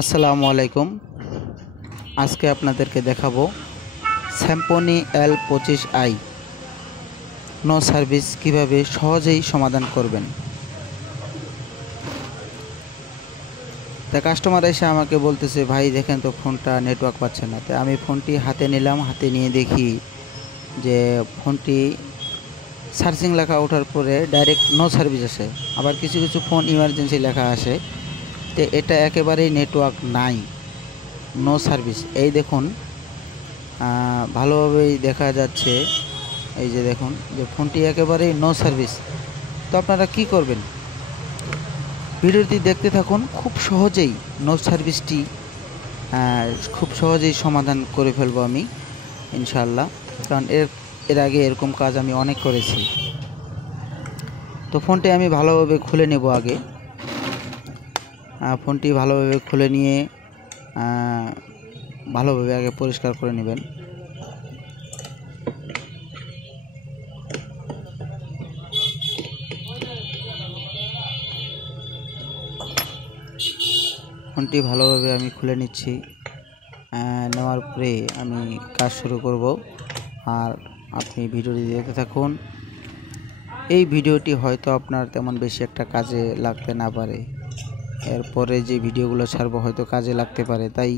আসসালামু আলাইকুম। আজকে আপনাদেরকে দেখাবো স্যাম্পনি L25i নো সার্ভিস কিভাবে সহজেই সমাধান করবেন। তা কাস্টমার এসে আমাকে বলতেছে, ভাই দেখেন তো ফোনটা নেটওয়ার্ক পাচ্ছে না। তাই আমি ফোনটি হাতে নিলাম, হাতে নিয়ে দেখি যে ফোনটি সার্চিং লেখা ওঠার পরে ডাইরেক্ট নো সার্ভিস আসে। আবার কিছু কিছু ফোন ইমার্জেন্সি লেখা আসে, তো এটা একেবারেই নেটওয়ার্ক নাই, নো সার্ভিস। এই দেখুন, ভালোভাবেই দেখা যাচ্ছে, এই যে দেখুন যে ফোনটি একেবারেই নো সার্ভিস। তো আপনারা কি করবেন, ভিডিওটি দেখতে থাকুন। খুব সহজেই নো সার্ভিসটি খুব সহজেই সমাধান করে ফেলবো আমি ইনশাআল্লাহ, কারণ এর আগে এরকম কাজ আমি অনেক করেছি। তো ফোনটি আমি ভালোভাবে খুলে নেব। আগে ফোনটি ভালোভাবে খুলে নিয়ে ভালোভাবে আগে পরিষ্কার করে নেবেন। ফোনটি ভালোভাবে আমি খুলে নিচ্ছি। নেওয়ার পরে আমি কাজ শুরু করব, আর আপনি ভিডিওটি দেখতে থাকুন। এই ভিডিওটি হয়তো আপনার তেমন বেশি একটা কাজে লাগতে না পারে, এরপরে যে ভিডিওগুলো ছাড়বো হয়তো কাজে লাগতে পারে, তাই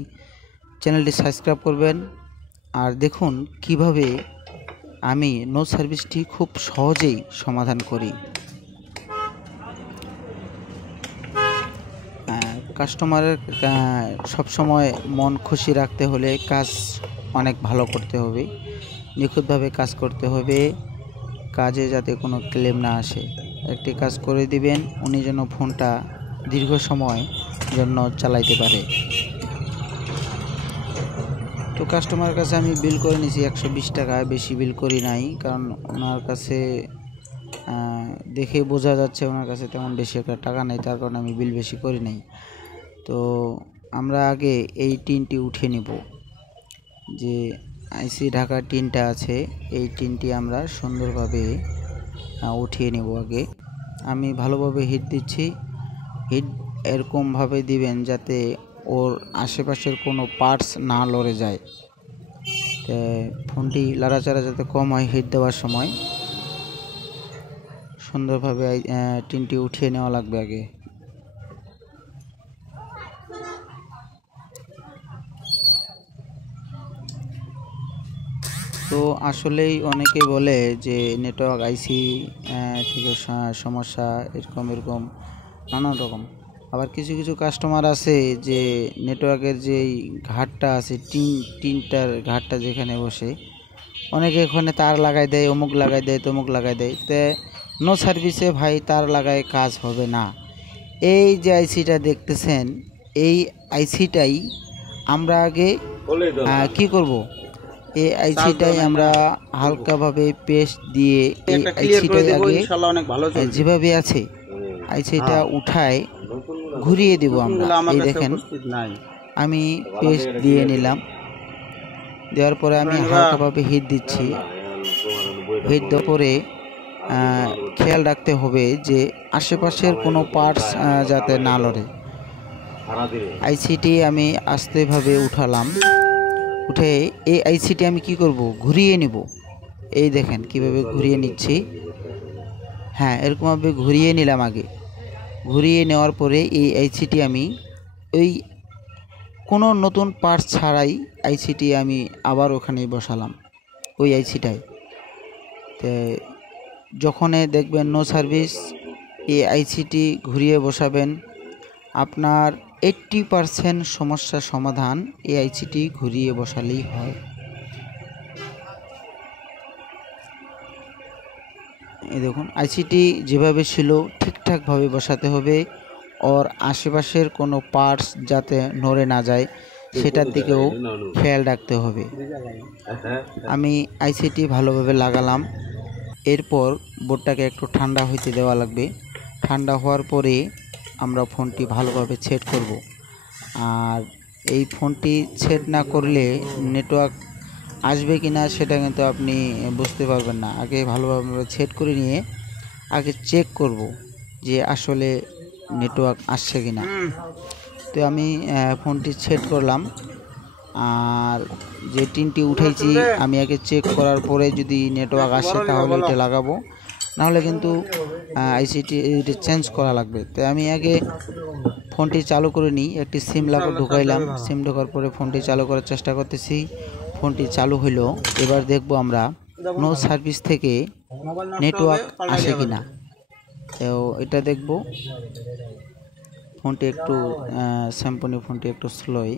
চ্যানেলটি সাবস্ক্রাইব করবেন। আর দেখুন কিভাবে আমি নো সার্ভিসটি খুব সহজেই সমাধান করি। কাস্টমারের সবসময় মন খুশি রাখতে হলে কাজ অনেক ভালো করতে হবে, নিখুঁতভাবে কাজ করতে হবে, কাজে যাতে কোনো ক্লেম না আসে। একটি কাজ করে দিবেন, উনি যেন ফোনটা দীর্ঘ সময় জন্য চালাইতে পারে। তো কাস্টমারের কাছে আমি বিল করে নিয়েছি 120 টাকা, বেশি বিল করি নাই, কারণ ওনার কাছে দেখে বোঝা যাচ্ছে ওনার কাছে তেমন বেশি একটা টাকা নেই, তার কারণে আমি বিল বেশি করি নাই। তো আমরা আগে এই টিনটি উঠিয়ে নিব, যে আইসি ঢাকা টিনটা আছে, এই টিনটি আমরা সুন্দরভাবে উঠিয়ে নেব। আগে আমি ভালোভাবে হিট দিচ্ছি। হিট এরকমভাবে দিবেন যাতে ওর আশেপাশের কোনো পার্টস না লড়ে যায়, ফোনটি লড়াচড়া যাতে কম হয়। হিট দেওয়ার সময় সুন্দরভাবে টিনটি উঠিয়ে নেওয়া লাগবে আগে। তো আসলেই অনেকে বলে যে নেটওয়ার্ক আইসি থেকে সমস্যা, এরকম নানান রকম। আবার কিছু কিছু কাস্টমার আছে যে নেটওয়ার্কের যেই ঘাটটা আছে, টিনটার ঘাটটা যেখানে বসে, অনেকে ওখানে তার লাগাই দেয়, অমুক লাগাই দেয়, তমুক লাগাই দেয়। তো নো সার্ভিসে ভাই তার লাগায় কাজ হবে না। এই যে আইসিটা দেখতেছেন, এই আইসিটাই আমরা আগে কি করব, এই আইসিটাই আমরা হালকাভাবে পেস্ট দিয়ে এই আইসিটাই আগে যেভাবে আছে আইসিটা উঠায় ঘুরিয়ে দেব আমরা। এই দেখেন আমি পেস্ট দিয়ে নিলাম, দেওয়ার পরে আমি হালকাভাবে হিট দিচ্ছি। হিট দেওয়ার পরে খেয়াল রাখতে হবে যে আশেপাশের কোনো পার্টস যাতে না লড়ে। আইসিটি আমি আস্তেভাবে উঠালাম, উঠে এই আইসিটি আমি কি করব, ঘুরিয়ে নিব। এই দেখেন কিভাবে ঘুরিয়ে নিচ্ছি। হ্যাঁ, এরকমভাবে ঘুরিয়ে নিলাম। আগে ঘুরিয়ে নেওয়ার পরে এই আইসিটি আমি ওই কোনো নতুন পার্টস ছাড়াই আইসিটি আমি আবার ওখানেই বসালাম, ওই আইসিটাই। তো যখনই দেখবেন নো সার্ভিস, এই আইসিটি ঘুরিয়ে বসাবেন। আপনার 80% সমস্যার সমাধান এই আইসিটি ঘুরিয়ে বসালেই হয়। এই দেখুন আইসিটি যেভাবে ছিল ঠিকঠাকভাবে বসাতে হবে, ওর আশেপাশের কোনো পার্টস যাতে নড়ে না যায় সেটার দিকেও খেয়াল রাখতে হবে। আমি আইসিটি ভালোভাবে লাগালাম, এরপর বোর্ডটাকে একটু ঠান্ডা হইতে দেওয়া লাগবে। ঠান্ডা হওয়ার পরে আমরা ফোনটি ভালোভাবে সেট করব। আর এই ফোনটি সেট না করলে নেটওয়ার্ক আসবে কি না সেটা কিন্তু আপনি বুঝতে পারবেন না। আগে ভালোভাবে সেট করে নিয়ে আগে চেক করব যে আসলে নেটওয়ার্ক আসছে কি না। তো আমি ফোনটি সেট করলাম, আর যে টিনটি উঠেছি আমি আগে চেক করার পরে যদি নেটওয়ার্ক আসে তাহলে এটা লাগাবো, নাহলে কিন্তু আইসিটি এটা চেঞ্জ করা লাগবে। তো আমি আগে ফোনটি চালু করে নিই, একটি সিম ঢুকাইলাম, সিম ঢোকার পরে ফোনটি চালু করার চেষ্টা করতেছি। ফোনটি চালু হলো। এবার দেখব আমরা নো সার্ভিস থেকে নেটওয়ার্ক আসে কিনা। তো এটা দেখব। ফোনটি একটু স্যামসং ফোনটি একটু স্লোই।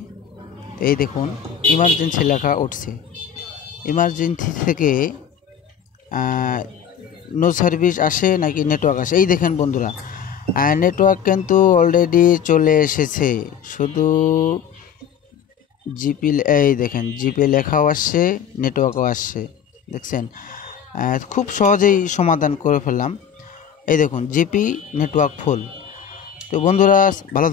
এই দেখুন ইমার্জেন্সি লেখা উঠছে। ইমার্জেন্সি থেকে নো সার্ভিস আসে নাকি নেটওয়ার্ক আসে, এই দেখেন বন্ধুরা নেটওয়ার্ক কিন্তু অলরেডি চলে এসেছে, শুধু জিপি এই দেখেন জিপি লেখাও আসছে, নেটওয়ার্কও আসছে। দেখছেন খুব সহজেই সমাধান করে ফেললাম। এই দেখুন জিপি নেটওয়ার্ক ফুল। তো বন্ধুরা ভালো